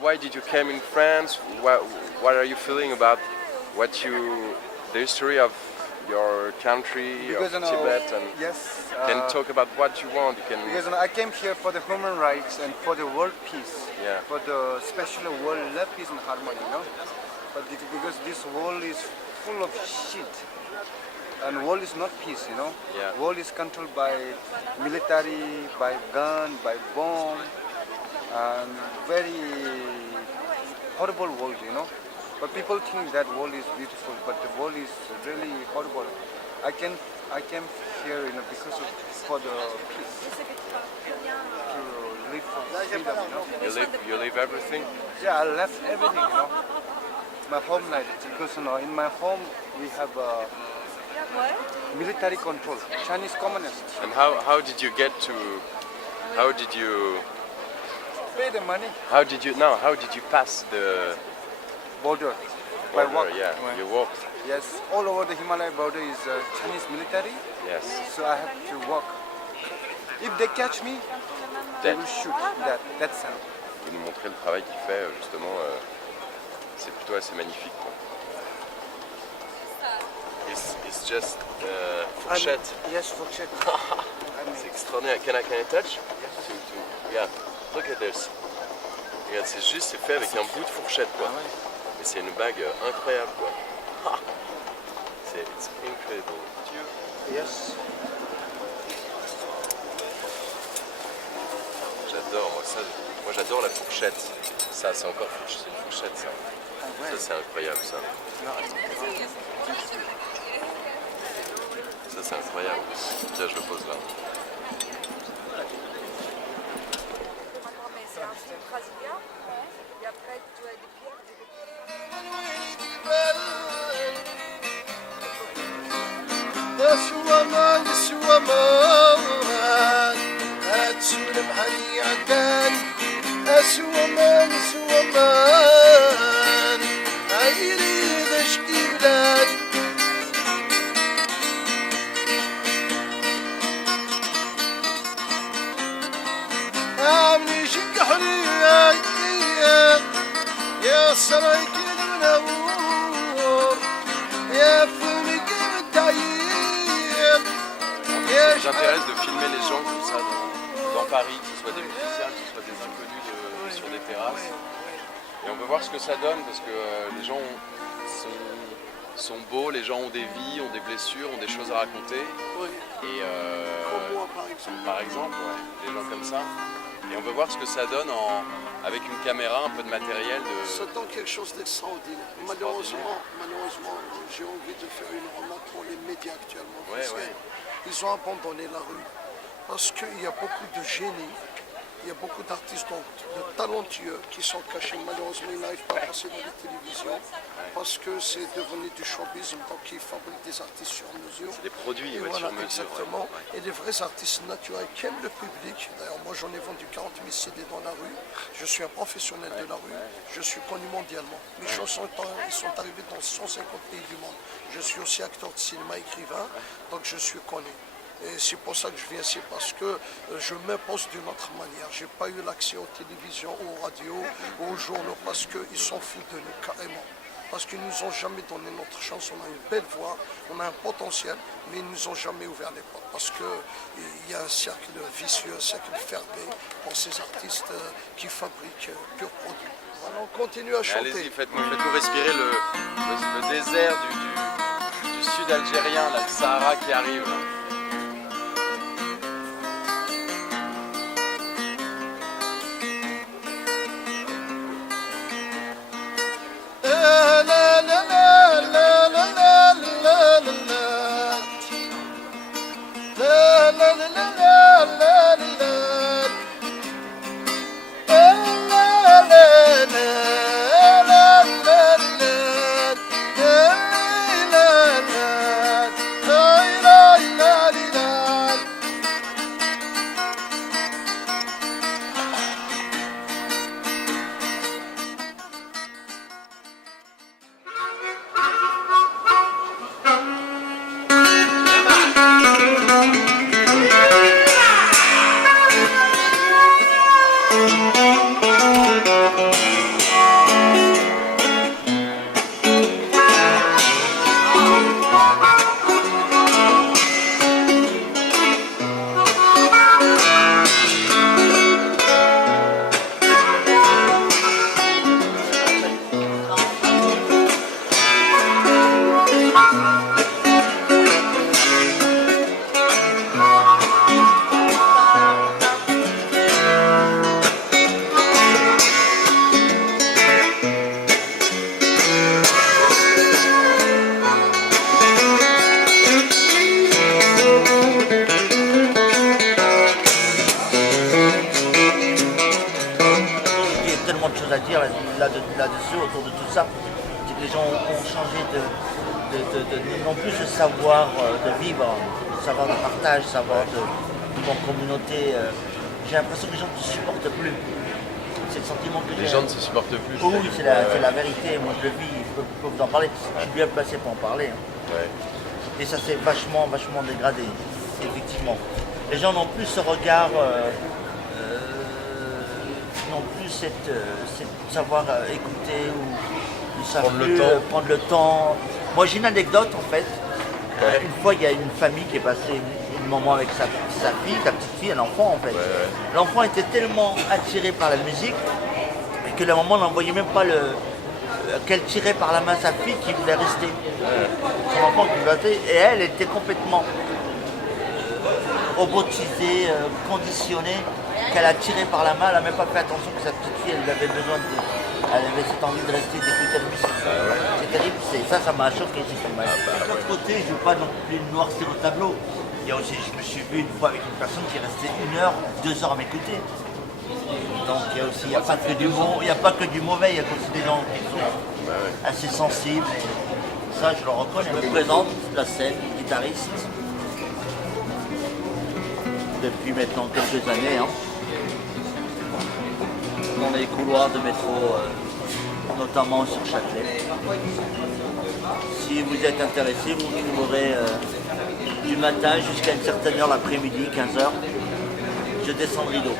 why did you came in France? What are you feeling about the history of your country, Because of Tibet, and yes, can talk about what you want. You can. because I came here for the human rights and for the world peace, Yeah. for the special world love, peace and harmony, you know. But because this world is full of shit, and world is not peace, you know. Yeah. World is controlled by military, by gun, by bomb, and very horrible world, you know. But people think that world is beautiful, but the world is really horrible. I came here, you know, because of for the peace, to live for freedom, you know. You leave everything. Yeah, I left everything, you know. My home life, because you know, in my home we have military control, Chinese communists. And how did you get to? How did you? Pay the money. How did you pass the Border. By border? walk. Yeah, you walked. Yes, all over the Himalaya border is Chinese military, Yes. so I have to walk. If they catch me, they Dead. will shoot. That's all. Vous nous montrer le travail qu'il fait justement. C'est plutôt assez magnifique. Quoi. It's just fourchette. Yes, fourchette. C'est extraordinaire. Can I touch? Yeah. Look at this. Regarde, c'est fait avec un bout de fourchette quoi. Et c'est une bague incroyable quoi. Ah. It's incredible. Yes. J'adore moi ça. Moi j'adore la fourchette. Ça c'est encore c'est une fourchette ça. Ça c'est incroyable ça. Ça c'est incroyable. Là je le pose là. C'est un film brésilien, et après tu as des pierres. Ça m'intéresse de filmer les gens comme ça dans Paris, que ce soit des musiciens, que ce soit des inconnus sur des terrasses. Et on veut voir ce que ça donne parce que les gens sont beaux, les gens ont des vies, ont des blessures, ont des choses à raconter. Oui. Et Comme moi, par exemple. ouais, des gens comme ça. Et on veut voir ce que ça donne avec une caméra, un peu de matériel. Ça donne quelque chose d'extraordinaire. Malheureusement, j'ai envie de faire une remarque pour les médias actuellement. Ouais, ouais. Ils ont abandonné la rue parce qu'il y a beaucoup de génies, il y a beaucoup d'artistes de talentueux qui sont cachés. Malheureusement, ils n'arrivent pas à passer dans la télévision parce que c'est devenu du showbiz, donc ils fabriquent des artistes sur mesure. C'est des produits Et ouais, voilà, sur mesure. exactement. Ouais. Et des vrais artistes naturels qui aiment le public. D'ailleurs, moi j'en ai vendu 40 000 CD dans la rue. Je suis un professionnel de la rue. Je suis connu mondialement. Mes chansons ils sont arrivés dans 150 pays du monde. Je suis aussi acteur de cinéma, écrivain, donc je suis connu. Et c'est pour ça que je viens ici, parce que je m'impose d'une autre manière. Je n'ai pas eu l'accès aux télévisions, aux radios, aux journaux, parce qu'ils s'en foutent de nous carrément. Parce qu'ils ne nous ont jamais donné notre chance. On a une belle voix, on a un potentiel, mais ils ne nous ont jamais ouvert les portes. Parce qu'il y a un cercle vicieux, un cercle fermé pour ces artistes qui fabriquent pur produit. Voilà, on continue à chanter. Allez-y, faites-nous respirer le désert du sud algérien, là, le Sahara qui arrive. dire là-dessus, autour de tout ça, c'est que les gens ont changé non plus de savoir de vivre, de savoir de partage, savoir de communauté. J'ai l'impression que les gens ne se supportent plus. C'est le sentiment que j'ai. Les gens ne se supportent plus. Oui, c'est la vérité. Moi, je le vis. Je peux vous en parler. Je suis bien placé pour en parler. Hein. Ouais. Et ça s'est vachement dégradé, effectivement. Les gens n'ont plus ce regard, n'ont plus cette savoir écouter ou savent Prendre le plus, temps. prendre le temps. Moi, j'ai une anecdote en fait. Ouais. Une fois, il y a une famille qui est passée une moment avec sa fille, sa petite fille, un enfant en fait. Ouais. L'enfant était tellement attiré par la musique que la maman n'en voyait même pas qu'elle tirait par la main sa fille qui voulait rester. Son enfant qui voulait rester. Et elle était complètement robotisée, conditionnée, qu'elle a tiré par la main. Elle n'a même pas fait attention que sa petite fille, elle avait besoin elle avait cette envie de rester, d'écouter la musique. C'est terrible, ça m'a choqué. De l'autre côté, je ne veux pas non plus noircir au tableau. Il y a aussi, je me suis vu une fois avec une personne qui est restée 1 heure, 2 heures à m'écouter. Donc il y a aussi, il n'y a pas que du bon, il n'y a pas que du mauvais, il y a aussi des gens qui sont assez sensibles. Et ça, je le reconnais. Je me présente la scène, guitariste, depuis maintenant quelques années, hein, dans les couloirs de métro, notamment sur Châtelet. Si vous êtes intéressé, vous me trouverez du matin jusqu'à une certaine heure l'après-midi, 15h. Je descends le rideau.